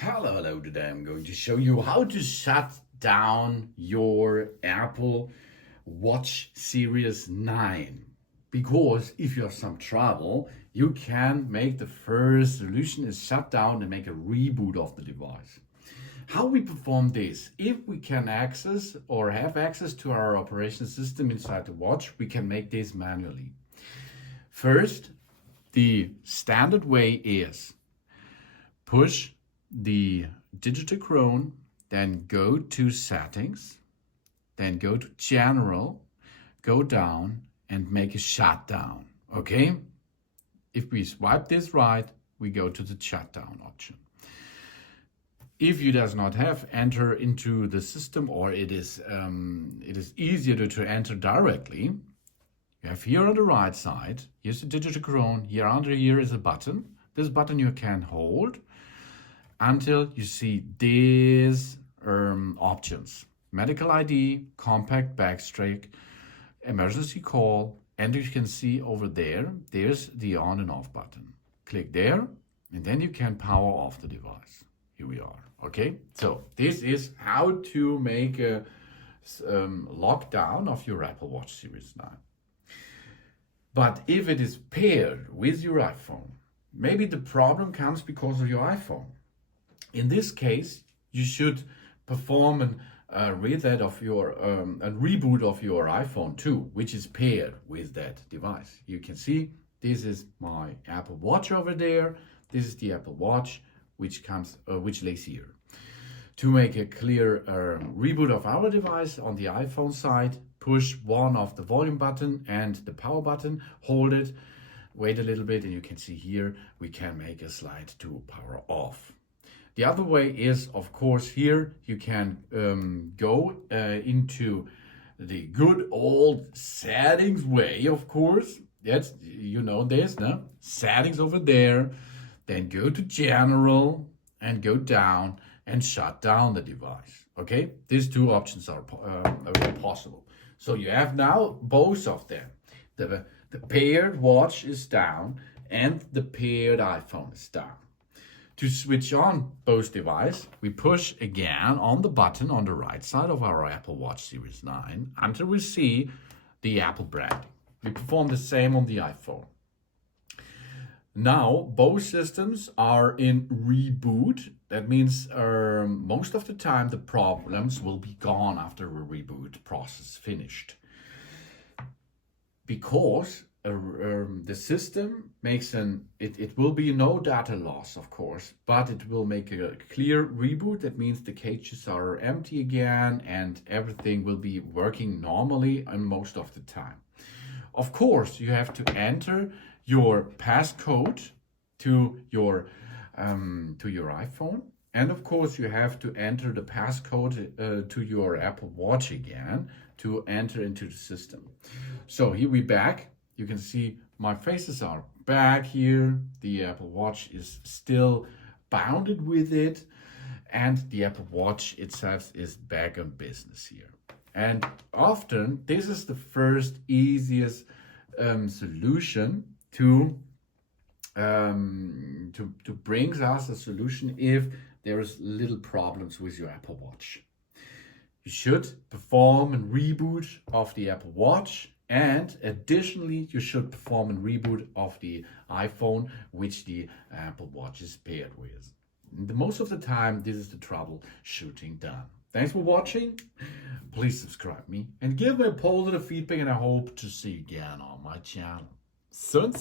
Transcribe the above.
Hello, today I'm going to show you how to shut down your Apple Watch Series 9. Because if you have some trouble, you can make the first solution is shut down and make a reboot of the device. How we perform this? If we can access or have access to our operation system inside the watch, we can make this manually. First, the standard way is push the digital crown, then go to settings, then go to general, go down and make a shutdown. Okay? If we swipe this right, we go to the shutdown option. If you does not have enter into the system, or it is easier to enter directly, you have here on the right side, here's the digital crown, here under here is a button. This button you can hold until you see these options: medical ID, compact backstrap, emergency call, and you can see over there, there's the on and off button. Click there, and then you can power off the device. Here we are, okay? So this is how to make a lockdown of your Apple Watch Series 9. But if it is paired with your iPhone, maybe the problem comes because of your iPhone. In this case, you should perform a reboot of your iPhone too, which is paired with that device. You can see this is my Apple Watch over there. This is the Apple Watch which lays here. To make a clear reboot of our device on the iPhone side, push one of the volume button and the power button, hold it, wait a little bit, and you can see here we can make a slide to power off. The other way is, of course, here you can go into the good old settings way, of course. That's, you know this, no? Settings over there. Then go to general and go down and shut down the device. Okay, these two options are possible. So you have now both of them. The paired watch is down and the paired iPhone is down. To switch on both devices, we push again on the button on the right side of our Apple Watch Series 9 until we see the Apple branding. We perform the same on the iPhone. Now, both systems are in reboot. That means most of the time the problems will be gone after a reboot process finished. Because the system makes it will be no data loss, of course, but it will make a clear reboot. That means the caches are empty again and everything will be working normally and most of the time. Of course, you have to enter your passcode to your iPhone, and of course you have to enter the passcode to your Apple Watch again to enter into the system. So here we back. You can see my faces are back here. The Apple Watch is still bounded with it, and the Apple Watch itself is back on business here. And often this is the first easiest solution to bring us a solution if there is little problems with your Apple Watch. You should perform a reboot of the Apple Watch, and additionally you should perform a reboot of the iPhone which the Apple Watch is paired with. Most of the time this is the troubleshooting done. Thanks for watching. Please subscribe me and give me a positive feedback, and I hope to see you again on my channel. Soon.